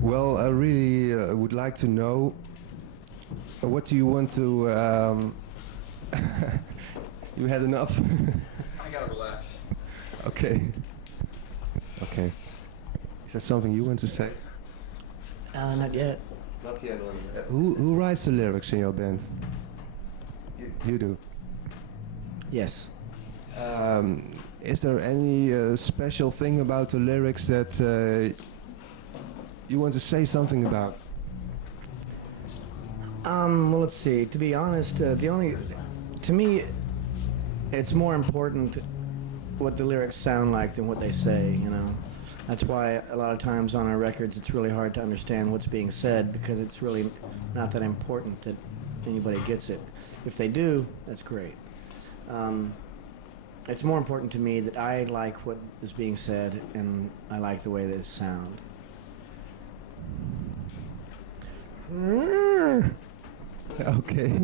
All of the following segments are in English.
Well, I really would like to know what do you want to. You had enough. I gotta relax. Okay. Okay. Is there something you want to say? Not yet. Not yet. Who writes the lyrics in your band? You do. Yes. Is there any special thing about the lyrics that you want to say something about? Well, let's see. To be honest, to me, it's more important what the lyrics sound like than what they say, you know. That's why a lot of times on our records it's really hard to understand what's being said because it's really not that important that anybody gets it. If they do, that's great. It's more important to me that I like what is being said and I like the way they sound. Okay.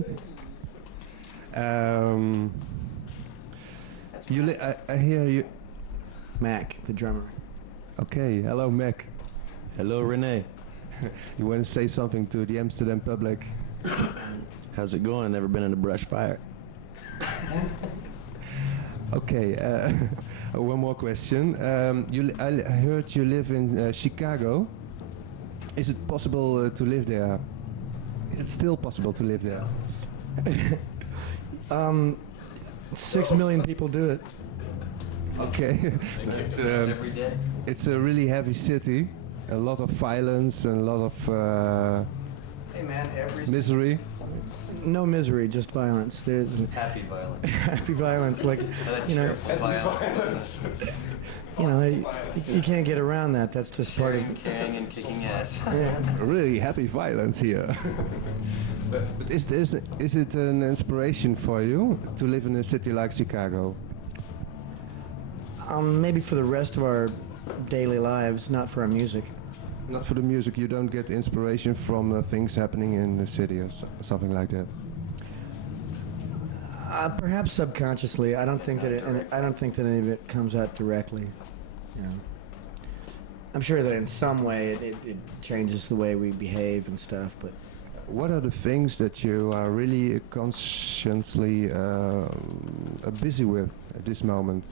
I hear you. Mac, the drummer. Okay, hello Mac. Hello, Renee. You want to say something to the Amsterdam public? How's it going? Never been in a brush fire? Okay, one more question. I heard you live in Chicago. Is it possible to live there? Is it still possible to live there? 6 million people do it. Okay. Every day? It's a really heavy city. A lot of violence and a lot of Hey man, misery. No misery, just violence. There's Happy violence. happy violence, like you know, Violence. you know, you can't get around that. That's just part of. Carrying and kicking ass. Really happy violence here. but is it an inspiration for you to live in a city like Chicago? Maybe for the rest of our daily lives, not for our music. Not for the music. You don't get inspiration from things happening in the city or something like that. Perhaps subconsciously. I don't think that any of it comes out directly. You know. I'm sure that in some way it changes the way we behave and stuff, but. What are the things that you are really consciously busy with at this moment?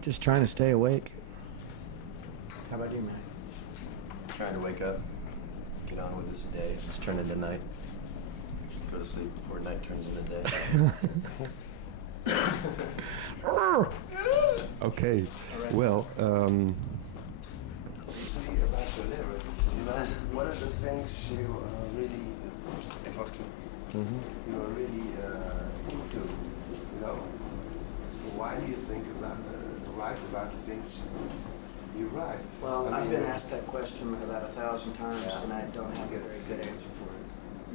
Just trying to stay awake. How about you, man? Trying to wake up, get on with this day. It's turned into night. Go to sleep before night turns into day. Okay, well, what are the things you are really, you are really into, you know? So why do you think write about the things you write? Well, I've been asked that question about 1,000 times, and I don't have a very good answer for it.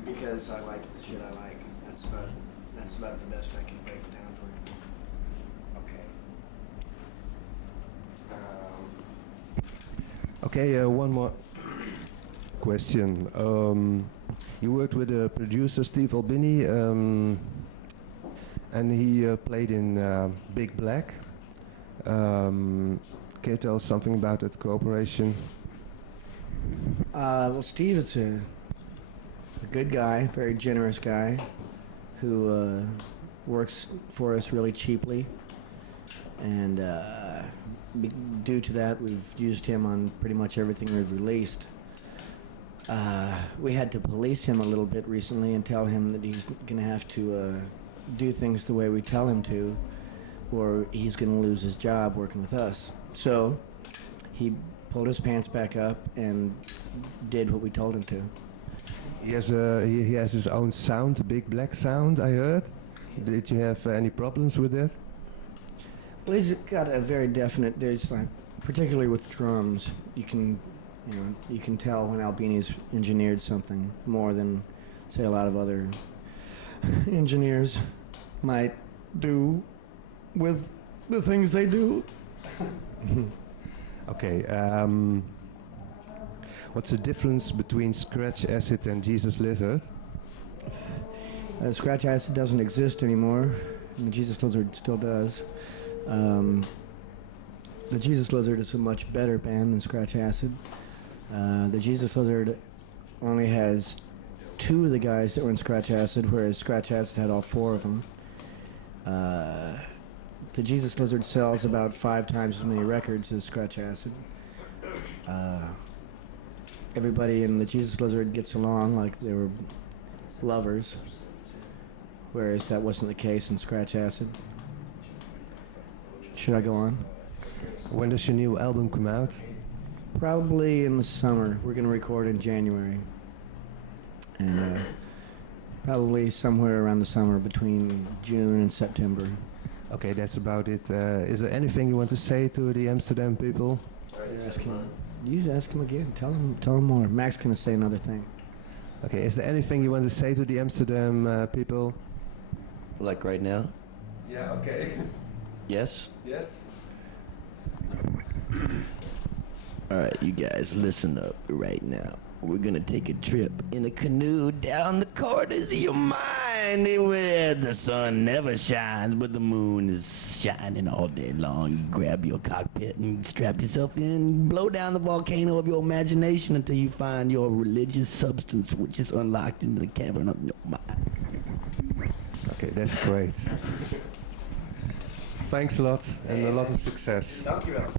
Because I like the shit I like. That's about the best I can break it down for you. Okay. Okay, one more question. You worked with the producer Steve Albini, and he played in Big Black. Can you tell us something about that cooperation? Well, Steve is a good guy, very generous guy, who works for us really cheaply. And due to that, we've used him on pretty much everything we've released. We had to police him a little bit recently and tell him that he's going to have to do things the way we tell him to, or he's going to lose his job working with us. So he pulled his pants back up and did what we told him to. He has his own sound, a Big Black sound, I heard. Did you have any problems with that? Well, he's got a very definite. There's like, particularly with drums, you can tell when Albini's engineered something more than, say, a lot of other engineers might do with the things they do. Okay. What's the difference between Scratch Acid and Jesus Lizard? Scratch Acid doesn't exist anymore, and the Jesus Lizard still does. The Jesus Lizard is a much better band than Scratch Acid. The Jesus Lizard only has 2 of the guys that were in Scratch Acid, whereas Scratch Acid had all 4 of them. The Jesus Lizard sells about 5 times as many records as Scratch Acid. Everybody in the Jesus Lizard gets along like they were lovers, whereas that wasn't the case in Scratch Acid. Should I go on? When does your new album come out? Probably in the summer. We're going to record in January. And probably somewhere around the summer between June and September. Okay, that's about it. Is there anything you want to say to the Amsterdam people? You ask him again. Tell him more. Mac's going to say another thing. Okay, is there anything you want to say to the Amsterdam people? Like right now? Yeah, okay. Yes? Yes? Alright, you guys, listen up right now. We're gonna take a trip in a canoe down the corridors of your mind where the sun never shines, but the moon is shining all day long. You grab your cockpit and strap yourself in, blow down the volcano of your imagination until you find your religious substance, which is unlocked in the cavern of your mind. Okay, that's great. Thanks a lot and a lot of success. Dankjewel.